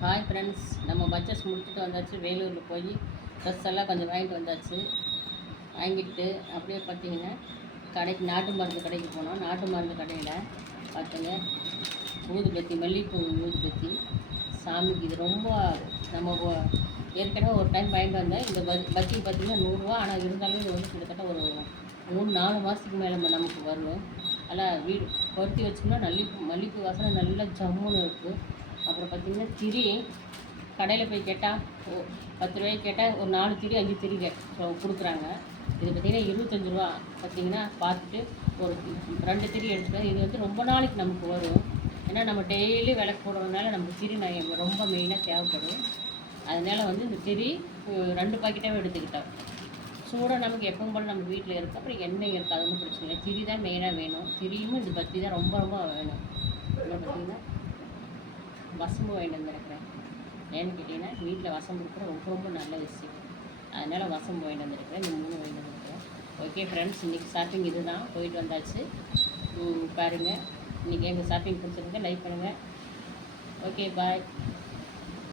Hi friends, நம்ம purchase முடிச்சுட்டு வந்தாச்சு. வேலூரில் போய் ட்ரெஸ் எல்லாம் கொஞ்சம் வாங்கிட்டு வந்தாச்சு. வாங்கிட்டு அப்படியே பார்த்தீங்கன்னா நாட்டு மருந்து கடைக்கு போனோம். நாட்டு மருந்து கடையில் பார்த்துங்க ஊதுபத்தி, மல்லிகைப்பூ ஊதுபத்தி சாமிக்கு இது ரொம்ப நம்ம ஏற்கனவே ஒரு டைம் வாங்கிட்டு வந்தேன். இந்த பத்தி பார்த்திங்கன்னா 100 ரூபா. ஆனால் இருந்தாலும் இது வந்து கிட்டத்தட்ட ஒரு 3-4 மாதத்துக்கு மேலே நமக்கு வரும். அதனால் வீடு பொருத்தி வச்சோம்னா மல்லிகைப்பூ வாசனை நல்லா ஜம்முன்னு இருக்குது. அப்புறம் பார்த்திங்கன்னா திரி கடையில் போய் கேட்டால் 10 ரூபாய்க்கு கேட்டால் ஒரு 4 திரி 5 திரி கொடுக்குறாங்க. இது பார்த்திங்கன்னா 25 ரூபா. பார்த்திங்கன்னா பார்த்துட்டு ஒரு 2 திரி எடுத்துட்டேன். இது வந்து ரொம்ப நாளைக்கு நமக்கு வரும். ஏன்னா நம்ம டெய்லி விளக்கு போடுறதுனால நமக்கு திரி ரொம்ப மெயினாக தேவைப்படும். அதனால் வந்து இந்த திரி 2 பாக்கெட்டாகவே எடுத்துக்கிட்டோம். சூடாக நமக்கு எப்பவும் போல் நம்ம வீட்டில் இருக்குது. அப்புறம் எண்ணெய் இருக்குது, அது ஒன்றும் பிரச்சனை இல்லை. திரி தான் மெயினாக வேணும். திரியும் இந்த பத்தி தான் ரொம்ப ரொம்ப வேணும். அப்புறம் பார்த்திங்கன்னா வசம்பு வாங்கிட்டு வந்துருக்கிறேன். ஏன்னு கேட்டிங்கன்னா வீட்டில் வசம்பு இருக்கிற ரொம்ப ரொம்ப நல்ல விஷயம். அதனால் வசம்பு வாங்கிட்டு வந்துருக்கிறேன். இந்த 3 வாங்கிட்டு வந்துருக்கிறேன். ஓகே ஃப்ரெண்ட்ஸ், இன்றைக்கி ஷாப்பிங் இது தான். போயிட்டு வந்தாச்சு. பாருங்கள், இன்றைக்கி எங்கள் ஷாப்பிங் பிடிச்சிருக்கு. லைக் பண்ணுங்கள். ஓகே, பாய்.